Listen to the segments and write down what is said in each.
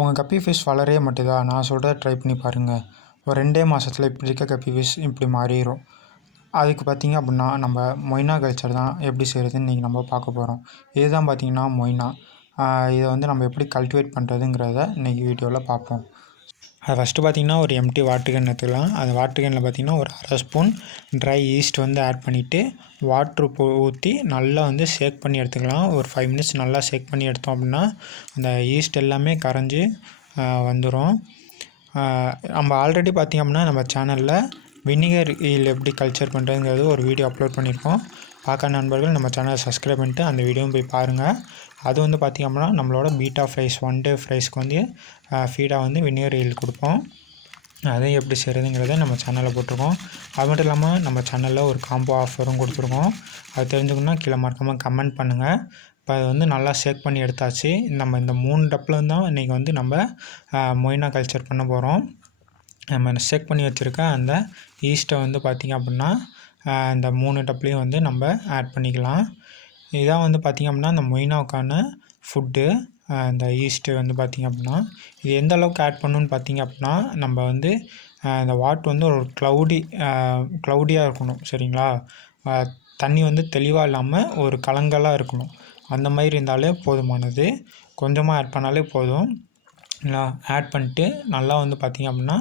உங்கள் கப்பி ஃபிஷ் வளரவே மாட்டுதா? நான் சொல்கிறத ட்ரை பண்ணி பாருங்கள். ஒரு 2 மாதத்தில் இப்படி இருக்க கப்பி ஃபிஷ் இப்படி மாறிடும். அதுக்கு பார்த்திங்க அப்படின்னா நம்ம மொய்னா கல்ச்சர் தான் எப்படி செய்கிறதுன்னு இன்றைக்கி நம்ம பார்க்க போகிறோம். இதுதான் பார்த்திங்கன்னா மொய்னா. இதை வந்து நம்ம எப்படி கல்டிவேட் பண்ணுறதுங்கிறத இன்றைக்கி வீடியோவில் பார்ப்போம். அது ஃபஸ்ட்டு பார்த்திங்கன்னா ஒரு எம்டி வாட்டர் கேன் எடுத்துக்கலாம். அந்த வாட்டர் கேனில் பார்த்திங்கன்னா ஒரு 1/2 ஸ்பூன் ட்ரை ஈஸ்ட் வந்து ஆட் பண்ணிவிட்டு வாட்ரு ஊற்றி நல்லா வந்து ஷேக் பண்ணி எடுத்துக்கலாம். ஒரு 5 மினிட்ஸ் நல்லா ஷேக் பண்ணி எடுத்தோம் அப்படின்னா அந்த ஈஸ்ட் எல்லாமே கரைஞ்சி வந்துடும். நம்ம ஆல்ரெடி பார்த்திங்க அப்படின்னா நம்ம சேனலில் வினிகர் ஈல் எப்படி கல்ச்சர் பண்ணுறதுங்கிறது ஒரு வீடியோ அப்லோட் பண்ணியிருக்கோம். பார்க்க நண்பர்கள் நம்ம சேனலை சப்ஸ்கிரைப் பண்ணிட்டு அந்த வீடியோவும் போய் பாருங்கள். அது வந்து பார்த்திங்க அப்படின்னா நம்மளோட பீட்டா ஃப்ரைஸ் 1 டே ஃப்ரைஸ்க்கு வந்து ஃபீடாக வந்து வினிகர் ஈல் கொடுப்போம். அதையும் எப்படி செய்கிறதுங்கிறத நம்ம சேனலில் போட்டிருக்கோம். அது மட்டும் இல்லாமல் நம்ம சேனலில் ஒரு காம்போ ஆஃபரும் கொடுத்துருக்கோம். அது தெரிஞ்சுக்கணுன்னா கீழே மறக்காமல் கமெண்ட் பண்ணுங்கள். இப்போ அதை வந்து நல்லா ஷேக் பண்ணி எடுத்தாச்சு. நம்ம இந்த 3 டப்பில் தான் இன்றைக்கி வந்து நம்ம மொய்னா கல்ச்சர் பண்ண போகிறோம். நம்ம ஷேக் பண்ணி வச்சுருக்க அந்த ஈஸ்ட்டை வந்து பார்த்திங்க அப்படின்னா இந்த 3 டப்லேயும் வந்து நம்ம ஆட் பண்ணிக்கலாம். இதான் வந்து பார்த்திங்க அப்படின்னா இந்த மொய்னாவுக்கான ஃபுட்டு. இந்த ஈஸ்ட்டு வந்து பார்த்திங்க அப்படின்னா இது எந்த அளவுக்கு ஆட் பண்ணணுன்னு பார்த்திங்க அப்படின்னா நம்ம வந்து இந்த வாட்டர் வந்து ஒரு க்ளவுடியாக இருக்கணும். சரிங்களா? தண்ணி வந்து தெளிவாக இல்லாமல் ஒரு கலங்கலாக இருக்கணும். அந்த மாதிரி இருந்தாலே போதுமானது. கொஞ்சமாக ஆட் பண்ணாலே போதும். ஆட் பண்ணிட்டு நல்லா வந்து பார்த்திங்க அப்படின்னா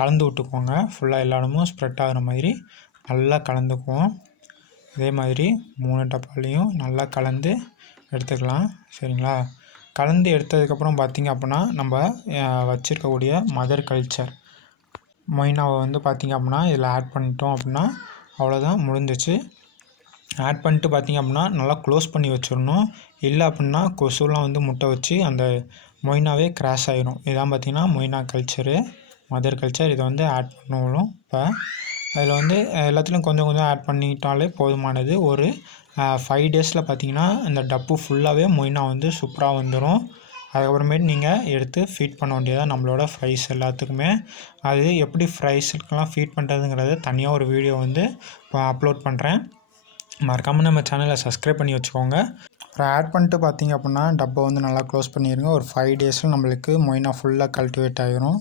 கலந்து விட்டுக்குவோங்க. ஃபுல்லாக எல்லா இடமும் ஸ்ப்ரெட் ஆகிற மாதிரி நல்லா கலந்துக்குவோம். இதே மாதிரி 3 டப்பாலையும் நல்லா கலந்து எடுத்துக்கலாம். சரிங்களா? கலந்து எடுத்ததுக்கப்புறம் பார்த்திங்க அப்படின்னா நம்ம வச்சுருக்கக்கூடிய மதர் கல்ச்சர் மொய்னாவை வந்து பார்த்திங்க அப்படின்னா இதில் ஆட் பண்ணிட்டோம் அப்படின்னா அவ்வளோதான், முடிஞ்சிச்சு. ஆட் பண்ணிட்டு பார்த்திங்க அப்படின்னா நல்லா க்ளோஸ் பண்ணி வச்சிடணும். இல்லை அப்படின்னா கொசுலாம் வந்து முட்டை வச்சு அந்த மொய்னாவே கிராஷ் ஆகிடும். இதான் பார்த்திங்கன்னா மொய்னா கல்ச்சரு, மதர் கல்ச்சர். இதை வந்து ஆட் பண்ணணும். இப்போ அதில் வந்து எல்லாத்துலேயும் கொஞ்சம் கொஞ்சம் ஆட் பண்ணிட்டாலே போதுமானது. ஒரு 5 டேஸில் பார்த்திங்கன்னா இந்த டப்பு ஃபுல்லாகவே மொய்னா வந்து சூப்பராக வந்துடும். அதுக்கப்புறமேட்டு நீங்கள் எடுத்து ஃபீட் பண்ண வேண்டியதாக நம்மளோட ஃப்ரைஸ் எல்லாத்துக்குமே. அது எப்படி ஃப்ரைஸுக்கெலாம் ஃபீட் பண்ணுறதுங்கிறத தனியாக ஒரு வீடியோ வந்து அப்லோட் பண்ணுறேன். மறக்காமல் நம்ம சேனலை சப்ஸ்கிரைப் பண்ணி வச்சுக்கோங்க. அப்புறம் ஆட் பண்ணிட்டு பார்த்திங்க அப்படின்னா டப்பை வந்து நல்லா க்ளோஸ் பண்ணிடுங்க. ஒரு 5 டேஸில் நம்மளுக்கு மொய்னா ஃபுல்லாக கல்டிவேட் ஆகிரும்.